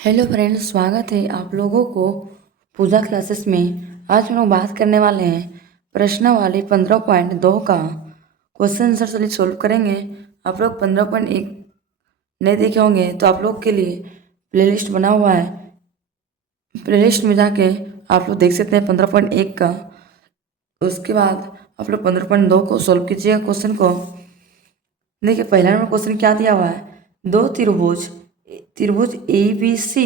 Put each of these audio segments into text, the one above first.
Hello friends, स्वागत है आप लोगों को पूजा क्लासेस में। आज हम लोग बात करने वाले हैं प्रश्नावली 15.2 का क्वेश्चन आंसर सॉल्व सोल्व करेंगे। आप लोग 15.1 नहीं देखे होंगे तो आप लोग के लिए प्लेलिस्ट बना हुआ है, प्लेलिस्ट में जाके आप लोग देख सकते हैं 15.1 का। उसके बाद आप लोग 15.2 को सोल्व कीजिएगा क्वेश्चन को। देखिए पहला नंबर क्वेश्चन क्या दिया हुआ है, दो त्रिभुज त्रिभुज ए बी सी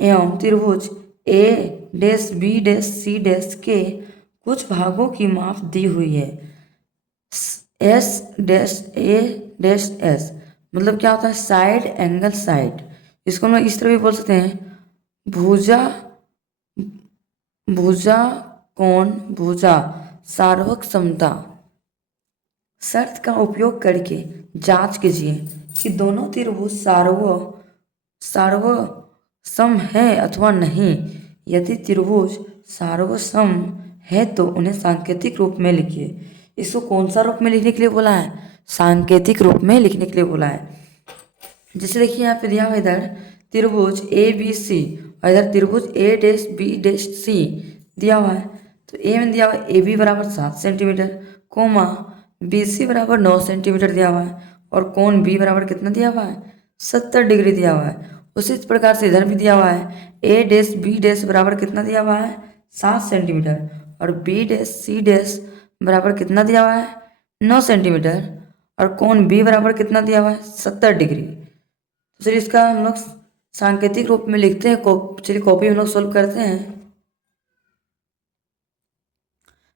एवं त्रिभुज A dash B dash C dash के कुछ भागों की माप दी हुई है। S dash A dash S मतलब क्या होता है, साइड एंगल साइड। इसको हम लोग इस तरह भी बोल सकते हैं, भुजा भुजा कोण भुजा सार्वक समता। शर्त का उपयोग करके जांच कीजिए कि दोनों त्रिभुज सार्वसम है अथवा नहीं। यदि त्रिभुज सार्वसम है तो उन्हें सांकेतिक रूप में लिखिए। इसको कौन सा रूप में लिखने के लिए बोला है, सांकेतिक रूप में लिखने के लिए बोला है। जैसे देखिए यहाँ पे दिया हुआ इधर त्रिभुज ए बी सी और इधर त्रिभुज ए डैश बी डैश सी दिया हुआ है। तो ए में दिया हुआ है ए बी बराबर 7 सेंटीमीटर, कोमा बी सी बराबर 9 सेंटीमीटर दिया हुआ है, और कोण बी बराबर कितना दिया हुआ है, 70 डिग्री दिया हुआ है। उसी प्रकार से इधर भी दिया हुआ है ए डैश बी डैश बराबर कितना दिया हुआ है, 7 सेंटीमीटर, और बी डैश सी डैश बराबर कितना दिया हुआ है, 9 सेंटीमीटर, और कोण बी बराबर कितना दिया हुआ है, 70 डिग्री। तो चलिए इसका हम लोग सांकेतिक रूप में लिखते हैं। चलिए कॉपी हम लोग सोल्व करते हैं।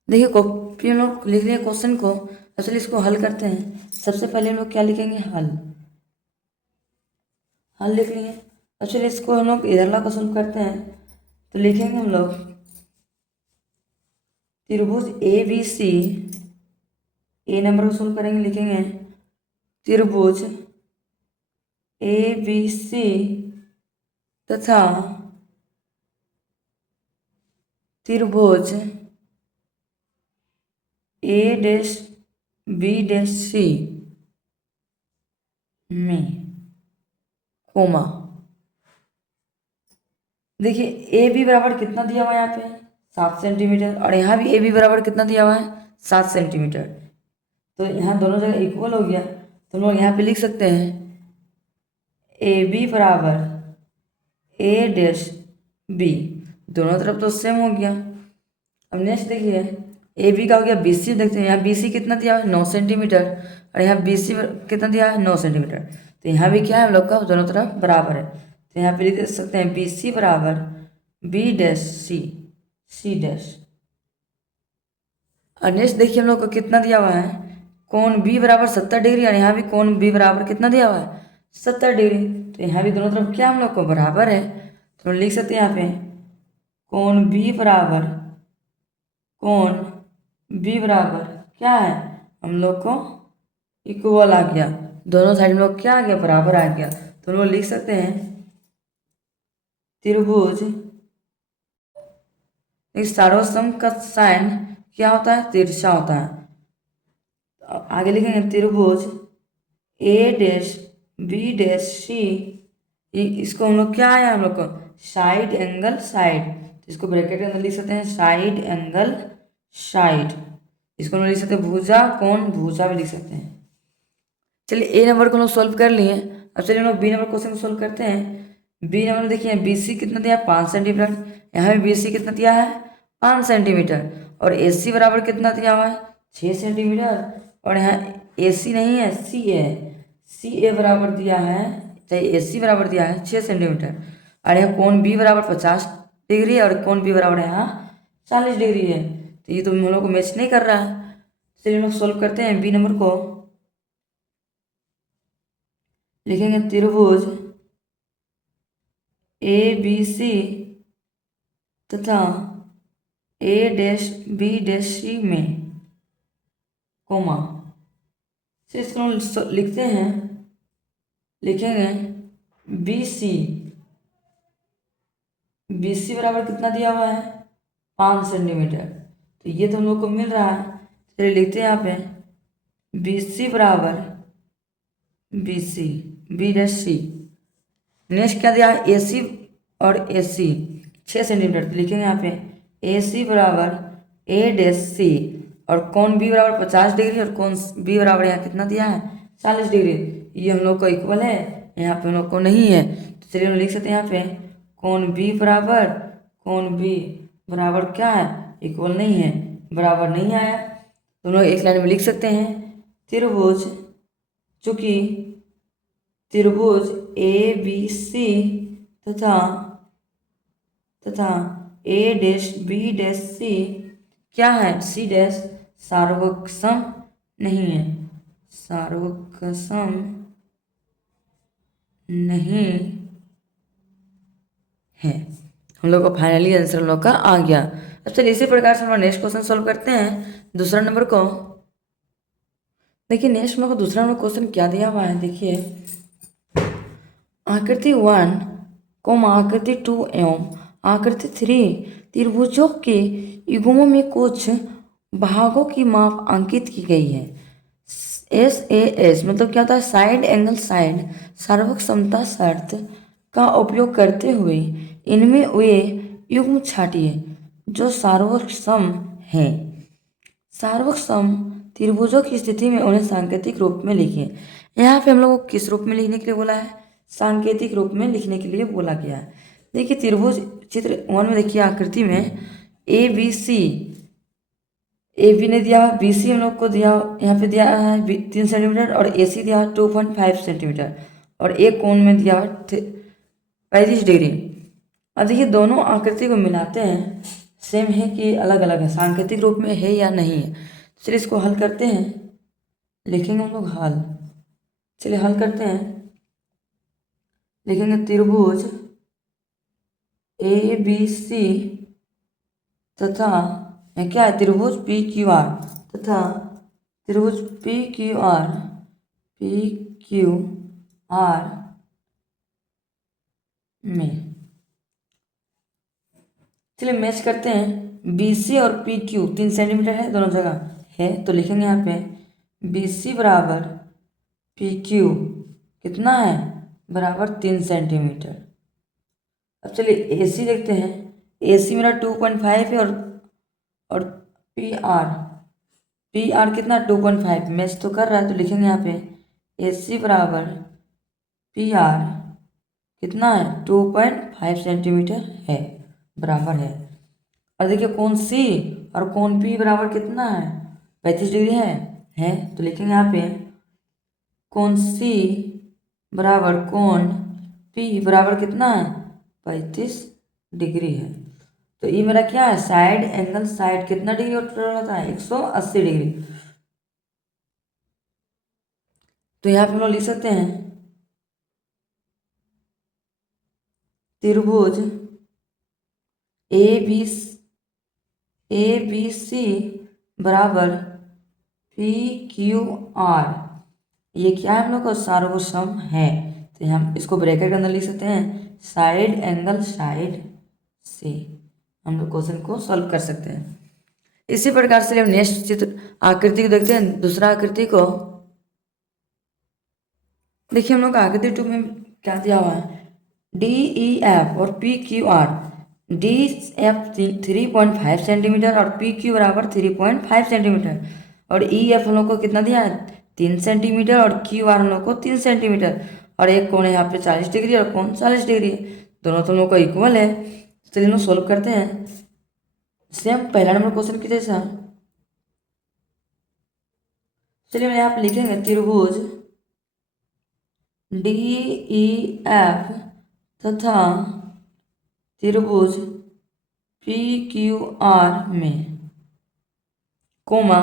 देखिए कॉपी हम लोग लिख लिए क्वेश्चन को। चलिए इसको हल करते हैं। सबसे पहले हम लोग क्या लिखेंगे, हल। हल लिख लिए। चलिए इसको हम लोग इधर ला सोल्व करते हैं। तो लिखेंगे हम लोग त्रिभुज A B C, A number को सोल्व करेंगे, लिखेंगे त्रिभुज ए बी सी तथा त्रिभुज A dash B dash C में कोमा। देखिए ए बी बराबर कितना दिया हुआ है यहाँ पे, 7 सेंटीमीटर, और यहाँ भी ए बी बराबर कितना दिया हुआ है, 7 सेंटीमीटर। तो यहाँ दोनों जगह इक्वल हो गया, तो हम लोग यहाँ पे लिख सकते हैं ए बी बराबर ए डैश बी, दोनों तरफ तो सेम हो गया। अब नेक्स्ट देखिए ए बी का हो गया बी सी, देखते हैं यहाँ बी सी कितना दिया है, 9 सेंटीमीटर, और यहाँ बी सी कितना दिया है, 9 सेंटीमीटर। तो यहाँ भी क्या है, हम लोग का दोनों तरफ बराबर है। तो यहाँ पे लिख सकते हैं बी सी बराबर बी डैश सी सी डैश। और नेक्स्ट देखिए हम लोग को कितना दिया हुआ है, कोण बी बराबर 70 डिग्री, और यहाँ भी कोण बी बराबर कितना दिया हुआ है, 70 डिग्री। तो यहाँ भी दोनों तरफ क्या हम लोग को बराबर है, तो हम लिख सकते हैं यहाँ पे कोण बी बराबर कोण बी बराबर क्या है, हम लोग को इक्वल आ गया। दोनों साइड में लोग क्या आ गया, बराबर आ गया। तो हम लोग लिख सकते हैं त्रिभुज, इस सर्वसम का साइन क्या होता है, तिरछा होता है। आगे लिखेंगे त्रिभुज ए डैश बी डैश सी, इसको हम लोग क्या आया, हम लोग को साइड एंगल साइड, तो इसको ब्रैकेट के अंदर लिख सकते हैं साइड एंगल साइड। इसको हम लोग लिख सकते हैं भुजा कोण भुजा भी लिख सकते हैं। चलिए ए नंबर को हम लोग सोल्व कर लिए। अब चलिए हम लोग बी नंबर क्वेश्चन को सोल्व करते हैं। बी नंबर में देखिए बी सी कितना दिया है, 5 सेंटीमीटर, यहाँ भी बी सी कितना दिया है, 5 सेंटीमीटर, और ए सी बराबर कितना दिया हुआ है, 6 सेंटीमीटर, और यहाँ ए सी नहीं है सी है, सी ए बराबर दिया है, चाहे ए सी बराबर दिया है 6 सेंटीमीटर, और यहाँ कोण बी बराबर 50 डिग्री, और कोण बी बराबर यहाँ 40 डिग्री है। तो ये तो हम लोग को मैच नहीं कर रहा है। चलिए हम लोग सोल्व करते हैं बी नंबर को। लिखेंगे त्रिभुज ए बी सी तथा ए डैश बी डैश सी में कोमा से इसको हम लिखते हैं, लिखेंगे बी सी, बी सी बराबर कितना दिया हुआ है, 5 सेंटीमीटर। तो ये तो हम लोग को मिल रहा है। चलिए लिखते हैं यहाँ पे बी सी बराबर बी सी बी डैश सी। नेक्स्ट क्या दिया है, ए सी और ए सी 6 सेंटीमीटर, तो लिखेंगे यहाँ पे ए सी बराबर ए डैश सी, और कोण बी बराबर 50 डिग्री, और कोण बी बराबर यहाँ कितना दिया है 40 डिग्री। ये हम लोग को इक्वल है, यहाँ पे हम लोग को नहीं है, तो चलिए हम लिख सकते हैं यहाँ पे कोण बी बराबर क्या है, इक्वल नहीं है, बराबर नहीं आया, तो हम लोग एक लाइन में लिख सकते हैं त्रिभुज, चूंकि त्रिभुज ए बी सी तथा ए डैश बी डैश सी क्या है, सी डैश सार्वक्षम नहीं है, सार्वक्षम नहीं है। हम लोग का फाइनली आंसर हम लोग का आ गया। अब चलिए इसी प्रकार से हम लोग नेक्स्ट क्वेश्चन सॉल्व करते हैं, दूसरा नंबर को। देखिए नेक्स्ट हम लोग को दूसरा नंबर क्वेश्चन क्या दिया हुआ है, देखिए आकृति 1, आकृति 2 एवं आकृति 3 त्रिभुजों के युग्मों में कुछ भागों की माप अंकित की गई है। SAS मतलब क्या होता है, साइड एंगल साइड सार्वक्षमता शर्त का उपयोग करते हुए इनमें वे युग्म छाटिए जो सार्वक्षम हैं। सार्वक्षम त्रिभुजों की स्थिति में उन्हें सांकेतिक रूप में लिखिए। यहाँ पे हम लोग को किस रूप में लिखने के लिए बोला है, सांकेतिक रूप में लिखने के लिए बोला गया है। देखिए त्रिभुज चित्र 1 में देखिए आकृति में ए बी सी, ए बी ने दिया, बी सी हम लोग को दिया, यहाँ पे दिया है 3 सेंटीमीटर, और ए सी दिया 2.5 सेंटीमीटर, और एक कोण में दिया 35 डिग्री। अब देखिए दोनों आकृति को मिलाते हैं, सेम है कि अलग अलग है, सांकेतिक रूप में है या नहीं है। चलिए इसको हल करते हैं, लिखेंगे हम लोग हल। चलिए हल करते हैं, लिखेंगे त्रिभुज ए बी सी तथा क्या है त्रिभुज पी क्यू आर तथा त्रिभुज पी क्यू आर में, चलिए मैच करते हैं। बी सी और पी क्यू 3 सेंटीमीटर है दोनों जगह है, तो लिखेंगे यहाँ पे बी सी बराबर पी क्यू कितना है, बराबर 3 सेंटीमीटर। अब चलिए ए सी देखते हैं, ए सी मेरा 2.5 है, और पी आर कितना 2.5 मैच तो कर रहा है, तो लिखेंगे यहाँ पे ए सी बराबर पी आर कितना है 2.5 सेंटीमीटर है, बराबर है। और देखिए कोण सी और कोण पी बराबर कितना है 35 डिग्री है, तो लिखेंगे यहाँ पे कोण सी बराबर कोण पी बराबर कितना है 35 डिग्री है। तो ये मेरा क्या है, साइड एंगल साइड कितना डिग्री टोटल होता है 180 डिग्री। तो यहाँ पे हम लोग लिख सकते हैं त्रिभुज ए बी सी बराबर पी क्यू आर, ये क्या है हम लोग का सार्वक्षम है, तो हम इसको ब्रैकेट के अंदर लिख सकते हैं साइड एंगल साइड से। हम लोग क्वेश्चन को सॉल्व कर सकते हैं। इसी प्रकार से हम नेक्स्ट चित्र आकृति को देखते हैं, दूसरा आकृति को। देखिए हम लोग आकृति 2 में क्या दिया हुआ है, डी ई एफ और P Q R, D F 3.5 centimetre और पी क्यू बराबर 3.5 सेंटीमीटर, और ई एफ हम लोग को कितना दिया है 3 सेंटीमीटर, और क्यू आर हम लोग को 3 सेंटीमीटर, और एक कोण यहाँ पे 40 डिग्री और कोण 40 डिग्री, दोनों तो हम लोग को इक्वल है। चलिए हम सोल्व करते हैं, सेम पहला नंबर क्वेश्चन की जैसा। चलिए मैं यहाँ पे लिखेंगे त्रिभुज डी ई एफ तथा त्रिभुज पी क्यू आर में कोमा,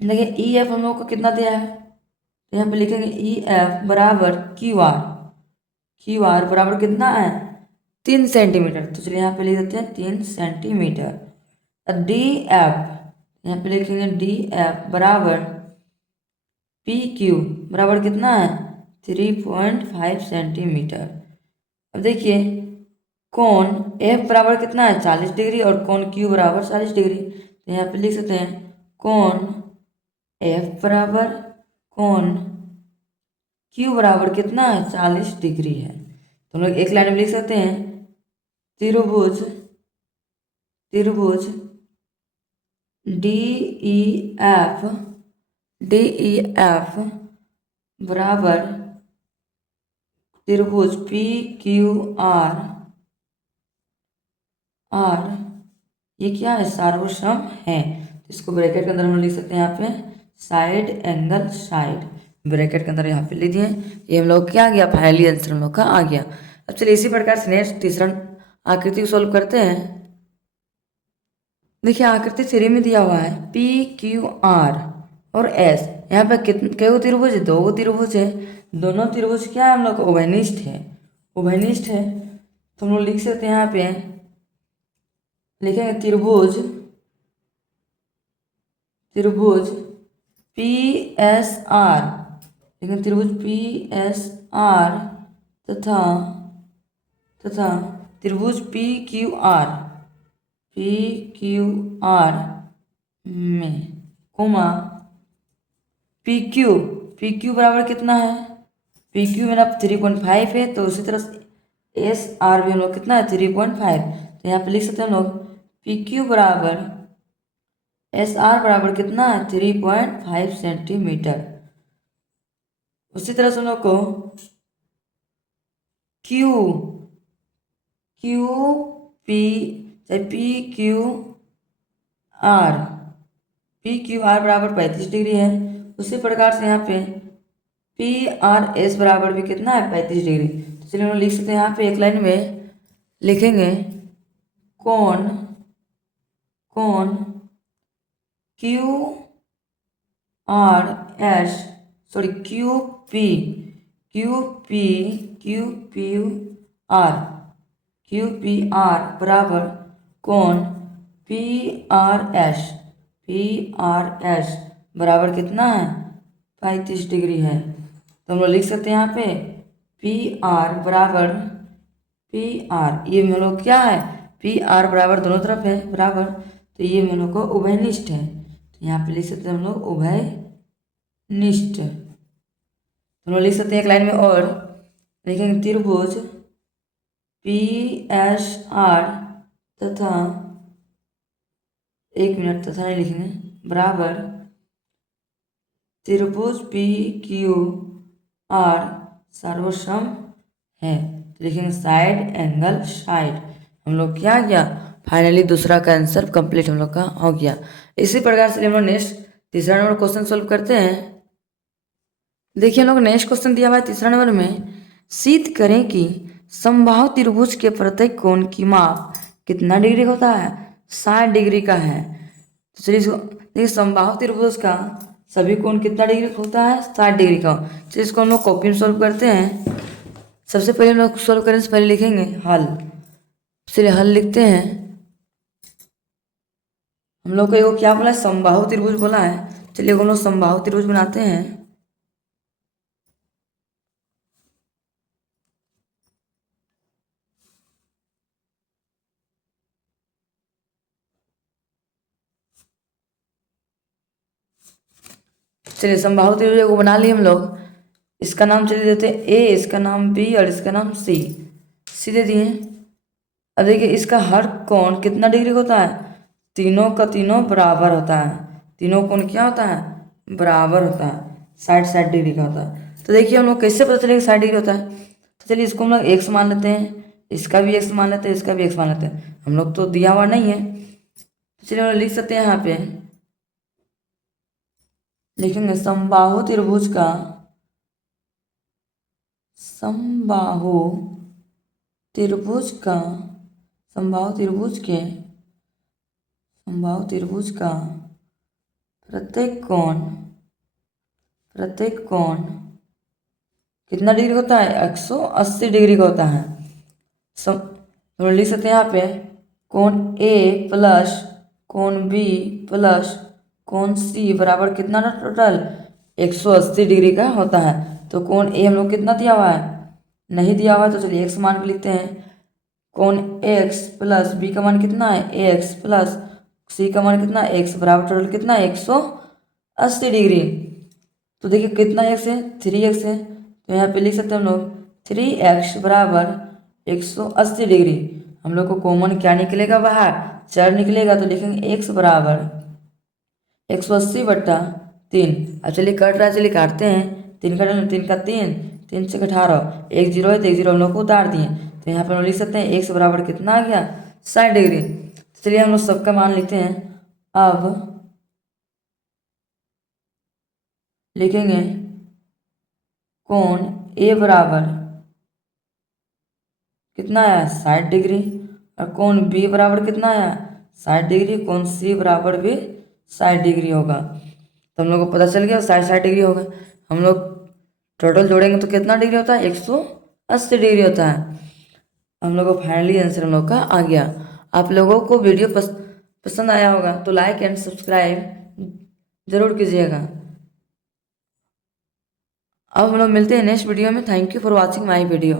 देखिए ई एफ हम लोग को कितना दिया है, तो यहाँ पे लिखेंगे ई एफ बराबर क्यू आर बराबर कितना है 3 सेंटीमीटर, तो चलिए यहाँ पे लिख देते हैं 3 सेंटीमीटर। डी एफ यहाँ पे लिखेंगे डी एफ बराबर पी क्यू बराबर कितना है 3.5 सेंटीमीटर। अब देखिए कोण एफ बराबर कितना है 40 डिग्री और कोण क्यू बराबर 40 डिग्री, तो यहाँ पे लिख सकते हैं कोण एफ बराबर कोण क्यू बराबर कितना है 40 डिग्री है। तो हम लोग एक लाइन में लिख सकते हैं त्रिभुज डी ई एफ बराबर त्रिभुज पी क्यू आर ये क्या है, सर्वसम है। तो इसको ब्रैकेट के अंदर हम लिख सकते हैं यहाँ पे साइड एंगल साइड, ब्रैकेट के अंदर यहाँ पे लिख दिए। ये हम लोग क्या आ गया, फाइनली आंसर हम लोग का आ गया। अब चलिए इसी प्रकार से नेक्स्ट तीसरा आकृति को सॉल्व करते हैं। देखिए आकृति 3 में दिया हुआ है पी क्यू आर और एस। यहाँ पे कितने त्रिभुज है, 2 त्रिभुज है। दोनों त्रिभुज क्या है, हम लोग उभयनिष्ठ है, उभयनिष्ठ है। तो हम लोग लिख सकते हैं यहाँ पे, लिखेंगे त्रिभुज पी एस आर, लेकिन त्रिभुज पी एस आर तथा त्रिभुज पी क्यू आर में कोमा पी क्यू बराबर कितना है, पी क्यू मेरा 3.5 है। तो उसी तरह एस आर भी हम लोग कितना है 3.5। तो यहाँ पे लिख सकते हैं हम लोग पी क्यू बराबर एस आर बराबर कितना है 3.5 सेंटीमीटर। उसी तरह से हम लोग को क्यू पी क्यू आर बराबर 35 डिग्री है। उसी प्रकार से यहाँ पे पी आर एस बराबर भी कितना है 35 डिग्री। तो चलिए हम लोग लिख सकते हैं यहाँ पे एक लाइन में लिखेंगे कोण क्यू पी आर बराबर कोण पी आर एस बराबर कितना है 35 डिग्री है। तो हम लोग लिख सकते हैं यहाँ पे पी आर बराबर ये हम लोग क्या है, पी आर बराबर दोनों तरफ है बराबर, तो ये हम लोग को उभयनिष्ठ है। तो यहाँ पे लिख सकते हैं हम लोग उभयनिष्ठ। हम लोग लिख सकते हैं एक लाइन में और लिखेंगे त्रिभुज पी एस आर तथा, एक मिनट, तथा नहीं लिखेंगे, बराबर त्रिभुज पी क्यू आर सर्वसम है। तो लिखेंगे साइड एंगल साइड। हम लोग क्या गया, फाइनली दूसरा का आंसर कंप्लीट हम लोग का हो गया। इसी प्रकार से हम लोग नेक्स्ट तीसरा नंबर क्वेश्चन सोल्व करते हैं। देखिए हम लोग नेक्स्ट क्वेश्चन दिया हुआ है तीसरा नंबर में, सिद्ध करें कि समबाहु त्रिभुज के प्रत्येक कोण की माप कितना डिग्री होता है, 60 डिग्री का है। तो चलिए इसको देखिए, समबाहु त्रिभुज का सभी कोण कितना डिग्री होता है 60 डिग्री का। चलिए इसको हम लोग कॉपी में सोल्व करते हैं। सबसे पहले हम लोग सोल्व करने से पहले लिखेंगे हल। चलिए हल लिखते हैं। हम लोग को क्या बोला है, समबाहु त्रिभुज बोला है। चलिए हम लोग समबाहु त्रिभुज बनाते हैं। चलिए समबाहु त्रिभुज को बना लिए हम लोग। इसका नाम चलिए देते हैं ए, इसका नाम बी और इसका नाम सी दे दिए। अब देखिए इसका हर कोण कितना डिग्री होता है, तीनों का तीनों बराबर होता है। तीनों कोण क्या होता है, बराबर होता है, 60 डिग्री का होता है। तो देखिए हम लोग कैसे पता चलेगा 60 डिग्री होता है। तो चलिए इसको हम लोग एक्स मान लेते हैं, इसका भी एक्स मान लेते हैं, इसका भी एक्स मान लेते हैं। हम लोग तो दिया हुआ नहीं है, तो चलिए हम लोग लिख सकते हैं यहाँ पे, लिखेंगे समबाहु त्रिभुज का समबाहु त्रिभुज का प्रत्येक कोण कितना डिग्री होता है, 180 डिग्री का होता है। हम लिख सकते हैं यहाँ पे कोण ए प्लस कोण बी प्लस कोण सी बराबर कितना ना टोटल 180 डिग्री का होता है। तो कोण ए हम लोग कितना दिया हुआ है, नहीं दिया हुआ है, तो चलिए एक्स मान के लिखते हैं। कोण एक्स प्लस बी का मान कितना है एक्स प्लस सी का मान कितना एक्स बराबर टोटल कितना 180 डिग्री। तो देखिए कितना एक्स है 3x है। तो यहाँ पे लिख सकते हैं हम लोग 3x बराबर 180 डिग्री। हम लोग को कॉमन क्या निकलेगा बाहर, 4 निकलेगा, तो लिखेंगे x बराबर 180/3। अब चलिए कट रहा है, चलिए काटते हैं। 3 का 3 का 3, 3 से 18, एक जीरो है तो एक जीरो हम लोग को उतार दिए, तो यहाँ पर हम लिख सकते हैं x बराबर कितना आ गया, 60 डिग्री। चलिए हम लोग सबका मान लिखते हैं। अब लिखेंगे कोण ए बराबर कितना आया, 60 डिग्री, और कोण बी बराबर कितना आया, 60 डिग्री। कोण सी बराबर भी 60 डिग्री होगा। तो हम लोग को पता चल गया 60 डिग्री होगा। हम लोग टोटल जोड़ेंगे तो कितना डिग्री होता है, 180 डिग्री होता है। हम लोग को फाइनली आंसर हम लोग का आ गया। आप लोगों को वीडियो पसंद आया होगा तो लाइक एंड सब्सक्राइब जरूर कीजिएगा। अब हम लोग मिलते हैं नेक्स्ट वीडियो में। Thank you for watching my video.